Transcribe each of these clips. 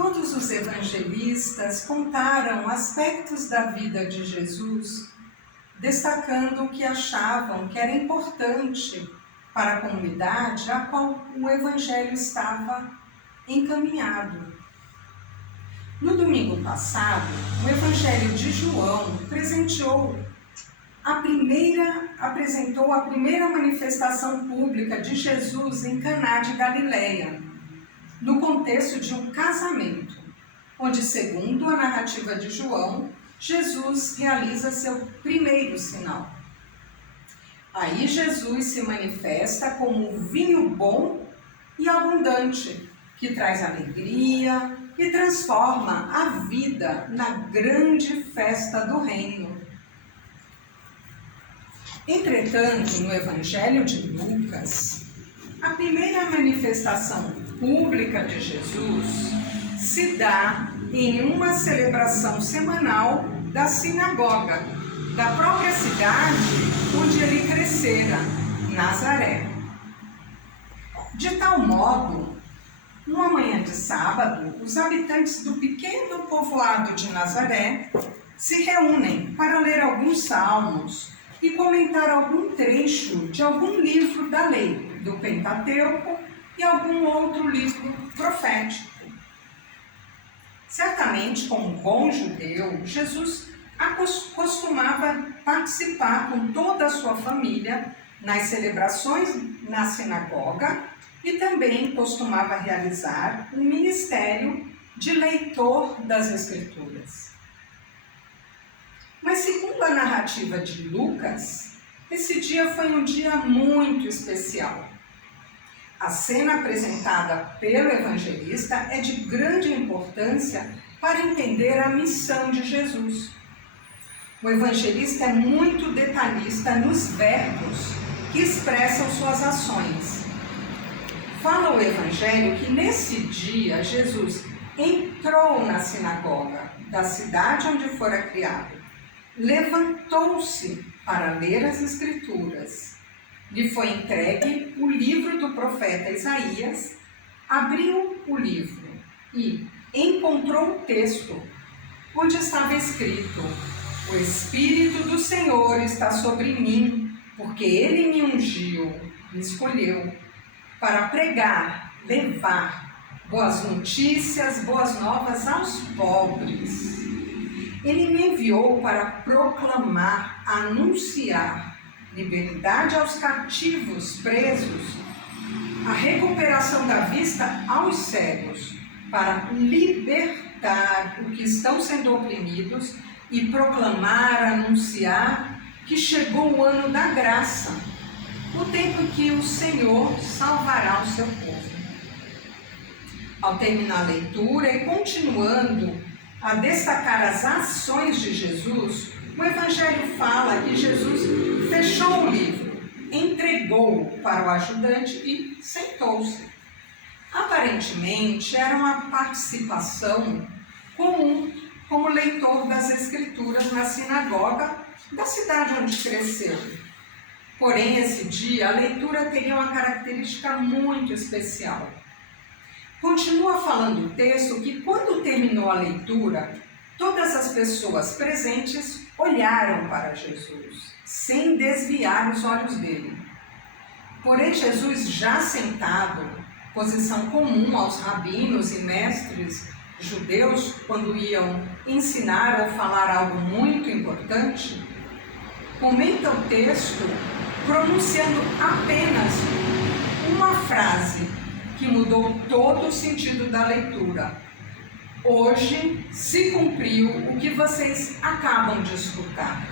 Todos os evangelistas contaram aspectos da vida de Jesus, destacando o que achavam que era importante para a comunidade a qual o evangelho estava encaminhado. No domingo passado, o Evangelho de João apresentou a primeira manifestação pública de Jesus em Caná de Galileia, no contexto de um casamento, onde, segundo a narrativa de João, Jesus realiza seu primeiro sinal. Aí Jesus se manifesta como vinho bom e abundante, que traz alegria e transforma a vida na grande festa do reino. Entretanto, no Evangelho de Lucas, a primeira manifestação pública de Jesus se dá em uma celebração semanal da sinagoga, da própria cidade onde ele crescera, Nazaré. De tal modo, numa manhã de sábado, os habitantes do pequeno povoado de Nazaré se reúnem para ler alguns salmos e comentar algum trecho de algum livro da lei, do Pentateuco e algum outro livro profético. Certamente, como bom judeu, Jesus costumava participar com toda a sua família nas celebrações na sinagoga e também costumava realizar um ministério de leitor das Escrituras. Mas, segundo a narrativa de Lucas, esse dia foi um dia muito especial. A cena apresentada pelo evangelista é de grande importância para entender a missão de Jesus. O evangelista é muito detalhista nos verbos que expressam suas ações. Fala o evangelho que nesse dia Jesus entrou na sinagoga da cidade onde fora criado, levantou-se para ler as Escrituras, lhe foi entregue o livro do profeta Isaías, abriu o livro e encontrou o texto onde estava escrito: "O Espírito do Senhor está sobre mim, porque Ele me ungiu, me escolheu, para pregar, levar boas notícias, boas novas aos pobres. Ele me enviou para proclamar, anunciar liberdade aos cativos presos, a recuperação da vista aos cegos, para libertar os que estão sendo oprimidos e proclamar, anunciar que chegou o ano da graça, o tempo em que o Senhor salvará o seu povo." Ao terminar a leitura e continuando a destacar as ações de Jesus, o Evangelho fala que Jesus fechou o livro, entregou-o para o ajudante e sentou-se. Aparentemente, era uma participação comum como leitor das Escrituras na sinagoga da cidade onde cresceu. Porém, esse dia, a leitura teria uma característica muito especial. Continua falando o texto que, quando terminou a leitura, todas as pessoas presentes olharam para Jesus, sem desviar os olhos dele. Porém, Jesus, já sentado, posição comum aos rabinos e mestres judeus quando iam ensinar ou falar algo muito importante, comenta o texto pronunciando apenas uma frase que mudou todo o sentido da leitura: "Hoje se cumpriu o que vocês acabam de escutar."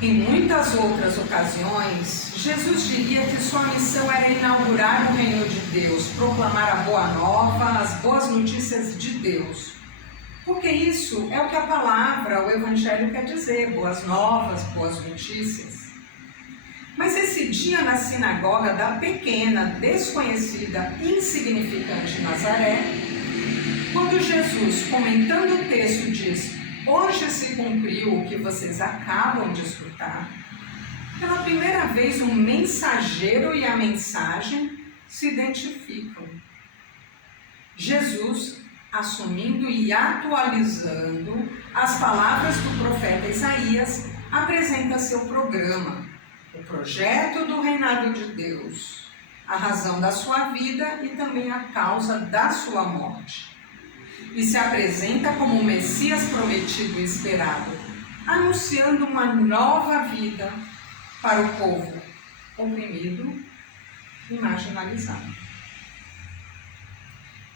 Em muitas outras ocasiões, Jesus diria que sua missão era inaugurar o reino de Deus, proclamar a boa nova, as boas notícias de Deus. Porque isso é o que a palavra, o Evangelho quer dizer: boas novas, boas notícias. Mas esse dia na sinagoga da pequena, desconhecida, insignificante Nazaré, quando Jesus, comentando o texto, diz: "Hoje se cumpriu o que vocês acabam de escutar", pela primeira vez o mensageiro e a mensagem se identificam. Jesus, assumindo e atualizando as palavras do profeta Isaías, apresenta seu programa, o projeto do reinado de Deus, a razão da sua vida e também a causa da sua morte. E se apresenta como o Messias prometido e esperado, anunciando uma nova vida para o povo oprimido e marginalizado.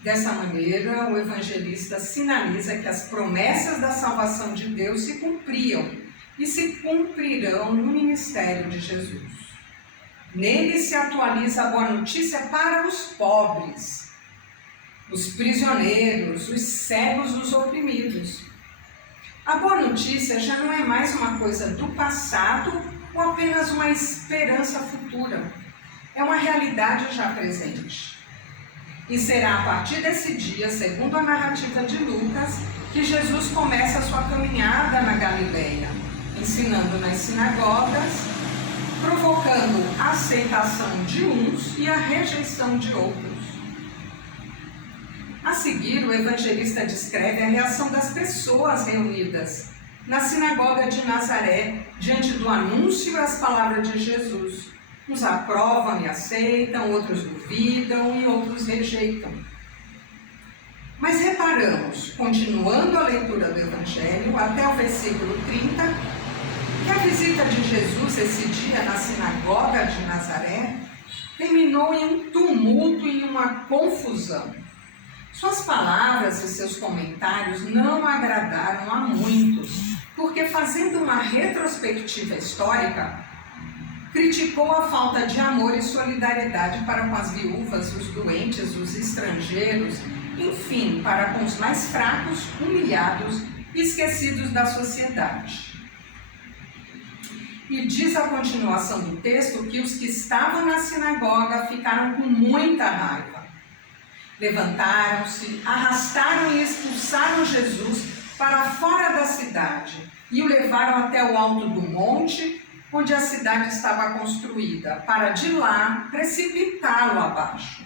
Dessa maneira, o evangelista sinaliza que as promessas da salvação de Deus se cumpriam e se cumprirão no ministério de Jesus. Nele se atualiza a boa notícia para os pobres, os prisioneiros, os cegos, os oprimidos. A boa notícia já não é mais uma coisa do passado ou apenas uma esperança futura. É uma realidade já presente. E será a partir desse dia, segundo a narrativa de Lucas, que Jesus começa a sua caminhada na Galileia, ensinando nas sinagogas, provocando a aceitação de uns e a rejeição de outros. A seguir, o evangelista descreve a reação das pessoas reunidas na sinagoga de Nazaré, diante do anúncio e as palavras de Jesus. Uns aprovam e aceitam, outros duvidam e outros rejeitam. Mas reparamos, continuando a leitura do Evangelho, até o versículo 30, que a visita de Jesus esse dia na sinagoga de Nazaré terminou em um tumulto e uma confusão. Suas palavras e seus comentários não agradaram a muitos, porque fazendo uma retrospectiva histórica, criticou a falta de amor e solidariedade para com as viúvas, os doentes, os estrangeiros, enfim, para com os mais fracos, humilhados e esquecidos da sociedade. E diz a continuação do texto que os que estavam na sinagoga ficaram com muita raiva. Levantaram-se, arrastaram e expulsaram Jesus para fora da cidade e o levaram até o alto do monte, onde a cidade estava construída, para de lá precipitá-lo abaixo.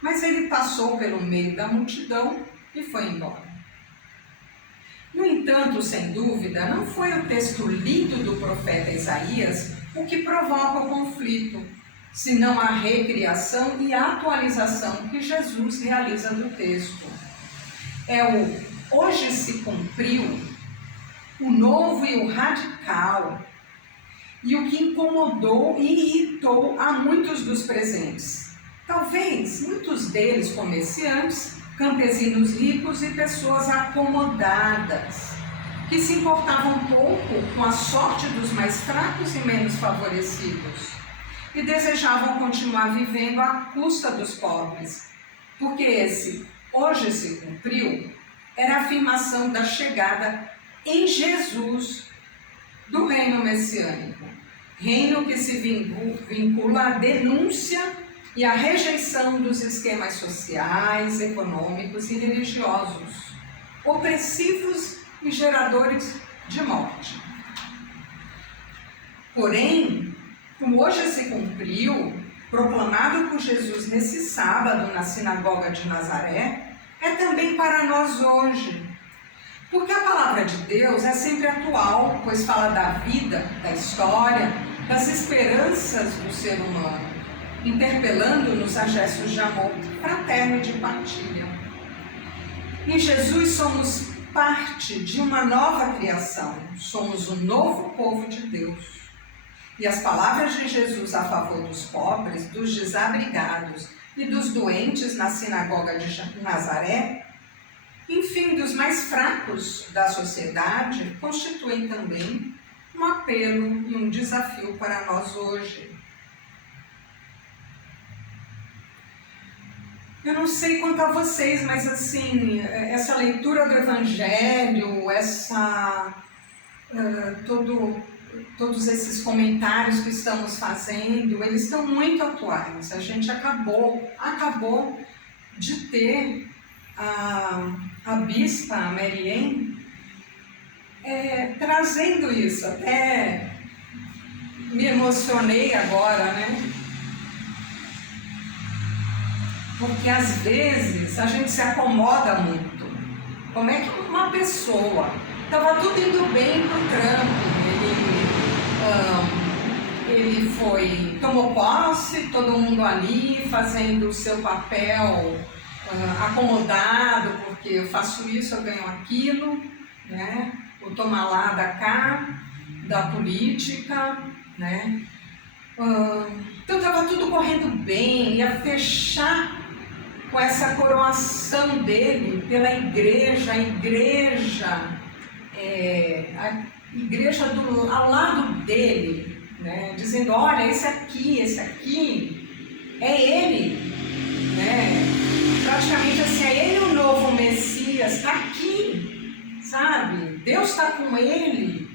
Mas ele passou pelo meio da multidão e foi embora. No entanto, sem dúvida, não foi o texto lido do profeta Isaías o que provoca o conflito, senão a recriação e a atualização que Jesus realiza do texto. É o hoje se cumpriu, o novo e o radical, e o que incomodou e irritou a muitos dos presentes. Talvez muitos deles comerciantes, campesinos ricos e pessoas acomodadas, que se importavam pouco com a sorte dos mais fracos e menos favorecidos, e desejavam continuar vivendo à custa dos pobres, porque esse hoje se cumpriu era a afirmação da chegada em Jesus do reino messiânico, reino que se vincula à denúncia e à rejeição dos esquemas sociais, econômicos e religiosos, opressivos e geradores de morte. Porém, como hoje se cumpriu, proclamado por Jesus nesse sábado na sinagoga de Nazaré, é também para nós hoje. Porque a palavra de Deus é sempre atual, pois fala da vida, da história, das esperanças do ser humano, interpelando-nos a gestos de amor fraterno e de partilha. Em Jesus somos parte de uma nova criação, somos o novo povo de Deus. E as palavras de Jesus a favor dos pobres, dos desabrigados e dos doentes na sinagoga de Nazaré, enfim, dos mais fracos da sociedade, constituem também um apelo e um desafio para nós hoje. Eu não sei quanto a vocês, mas assim, essa leitura do Evangelho, todos esses comentários que estamos fazendo, eles estão muito atuais. A gente acabou de ter a bispa Marienne trazendo isso. Até me emocionei agora, né? porque às vezes a gente se acomoda muito. Como é que uma pessoa, estava tudo indo bem para o Trump, ele tomou posse, todo mundo ali fazendo o seu papel acomodado, porque eu faço isso, eu ganho aquilo, né? O tomar lá da cá, da política, né? Então estava tudo correndo bem, ia fechar com essa coroação dele pela igreja, a igreja ao lado dele, né? Dizendo, olha, esse aqui é ele, né? Praticamente assim, é ele o novo Messias, está aqui, sabe? Deus está com ele,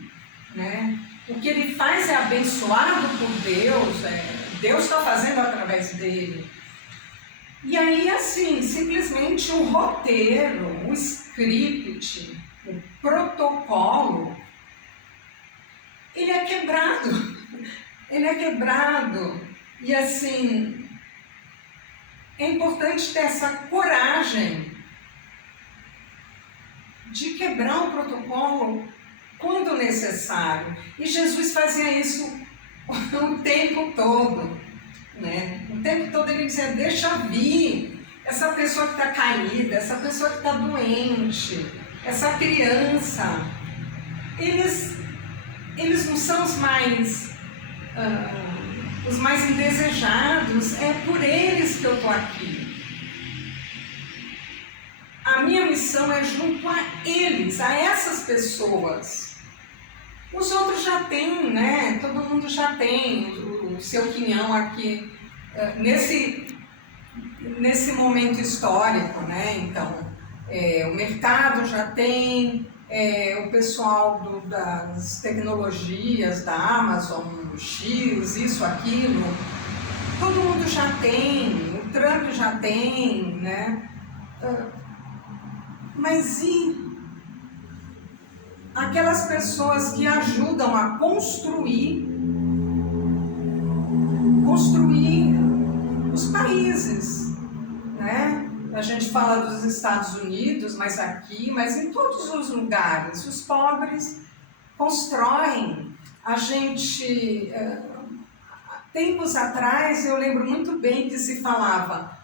né? O que ele faz é abençoado por Deus, Deus está fazendo através dele. E aí, assim, simplesmente o roteiro, o script, o protocolo, ele é quebrado. Ele é quebrado. E assim, é importante ter essa coragem de quebrar o protocolo quando necessário. E Jesus fazia isso o tempo todo, né? O tempo todo ele dizia, deixa vir essa pessoa que está caída, essa pessoa que está doente, essa criança. Eles não são os mais indesejados, é por eles que eu estou aqui. A minha missão é junto a eles, a essas pessoas. Os outros já têm, né? Todo mundo já tem o seu quinhão aqui, nesse momento histórico, né? Então, o mercado já tem, o pessoal das tecnologias, da Amazon, X, isso, aquilo, todo mundo já tem, o Trump já tem, né? Mas e aquelas pessoas que ajudam a construir os países, né? A gente fala dos Estados Unidos, mas em todos os lugares, os pobres constroem. A gente, tempos atrás, eu lembro muito bem que se falava,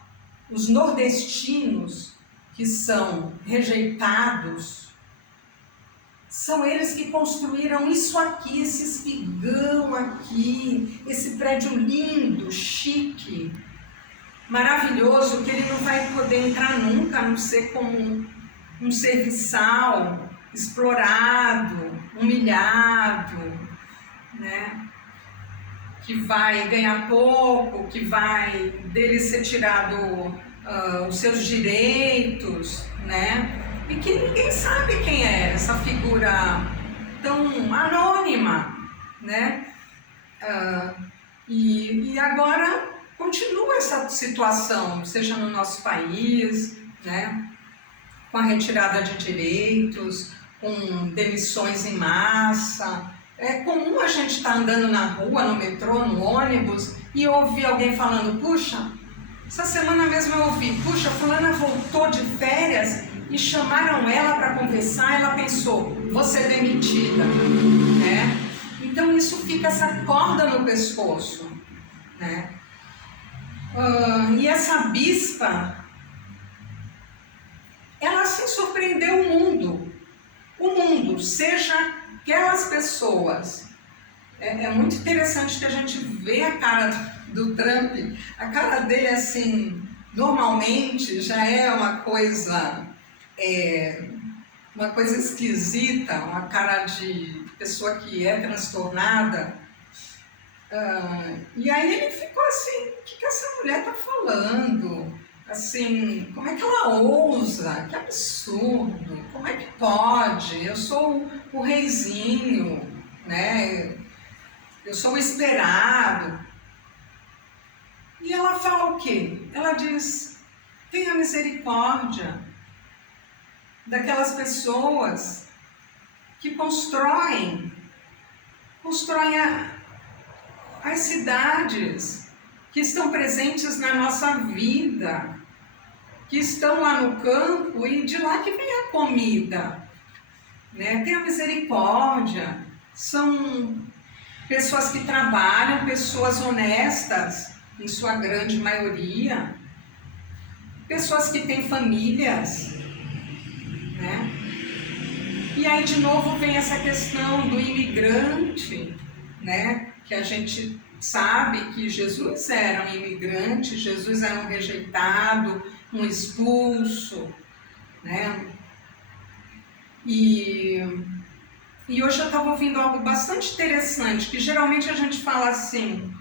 os nordestinos que são rejeitados, são eles que construíram isso aqui, esse espigão aqui, esse prédio lindo, chique, maravilhoso, que ele não vai poder entrar nunca, a não ser como um serviçal, explorado, humilhado, né? Que vai ganhar pouco, que vai dele ser tirado os seus direitos, né? E que ninguém sabe quem é essa figura tão anônima, né? E agora continua essa situação, seja no nosso país, né? Com a retirada de direitos, com demissões em massa. É comum a gente estar andando na rua, no metrô, no ônibus e ouvir alguém falando, puxa, essa semana mesmo eu ouvi, puxa, fulana voltou de férias e chamaram ela para conversar, ela pensou, vou ser demitida, né? Então isso fica essa corda no pescoço, né? E essa bispa, ela assim surpreendeu o mundo, seja aquelas pessoas. É muito interessante que a gente vê a cara do Trump, a cara dele assim, normalmente já é uma coisa esquisita, uma cara de pessoa que é transtornada. E aí ele ficou assim, o que essa mulher está falando? Assim, como é que ela ousa? Que absurdo! Como é que pode? Eu sou o reizinho, né? Eu sou o esperado. E ela fala o quê? Ela diz, tenha misericórdia daquelas pessoas que constroem as cidades que estão presentes na nossa vida, que estão lá no campo e de lá que vem a comida, né? Tem a misericórdia, são pessoas que trabalham, pessoas honestas, em sua grande maioria, pessoas que têm famílias, né? E aí de novo vem essa questão do imigrante, né? Que a gente sabe que Jesus era um imigrante, Jesus era um rejeitado, um expulso, né? E hoje eu estava ouvindo algo bastante interessante, que geralmente a gente fala assim,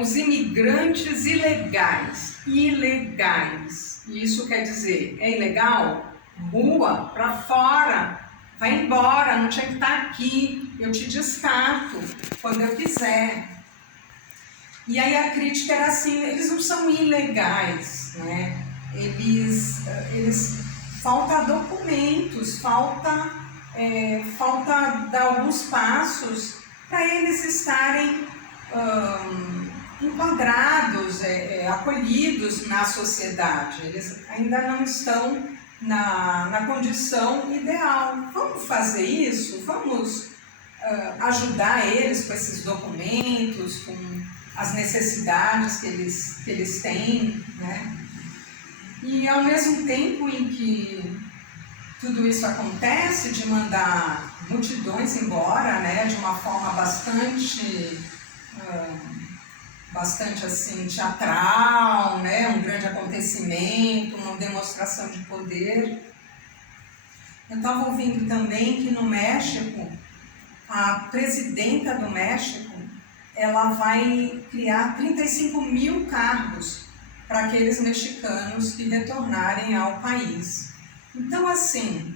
os imigrantes ilegais. E isso quer dizer, é ilegal? Rua, para fora, vai embora, não tinha que estar aqui, eu te descarto quando eu quiser. E aí a crítica era assim, eles não são ilegais, né? Eles falta documentos, falta dar alguns passos para eles estarem enquadrados, acolhidos na sociedade. Eles ainda não estão na condição ideal. Vamos fazer isso? Vamos ajudar eles com esses documentos, com as necessidades que eles têm, né? E ao mesmo tempo em que tudo isso acontece, de mandar multidões embora, né, de uma forma bastante assim, teatral, né, um grande acontecimento, uma demonstração de poder. Eu estava ouvindo também que no México, a presidenta do México, ela vai criar 35 mil cargos para aqueles mexicanos que retornarem ao país. Então, assim,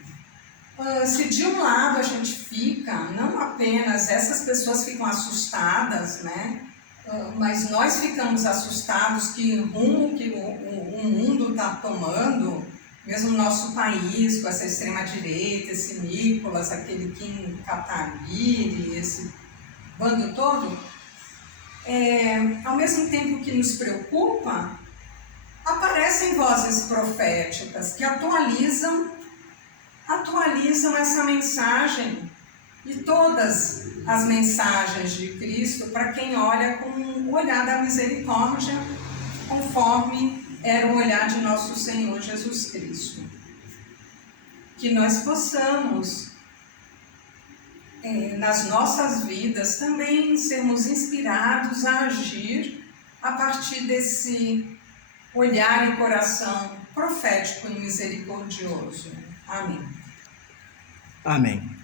se de um lado a gente fica, não apenas essas pessoas ficam assustadas, né? Mas nós ficamos assustados que o rumo que o mundo está tomando, mesmo no nosso país, com essa extrema-direita, esse Nicolas, aquele Kim Kataguiri, esse bando todo, ao mesmo tempo que nos preocupa, aparecem vozes proféticas que atualizam essa mensagem e todas as mensagens de Cristo para quem olha com o olhar da misericórdia, conforme era o olhar de nosso Senhor Jesus Cristo. Que nós possamos, nas nossas vidas, também sermos inspirados a agir a partir desse olhar e coração profético e misericordioso. Amém. Amém.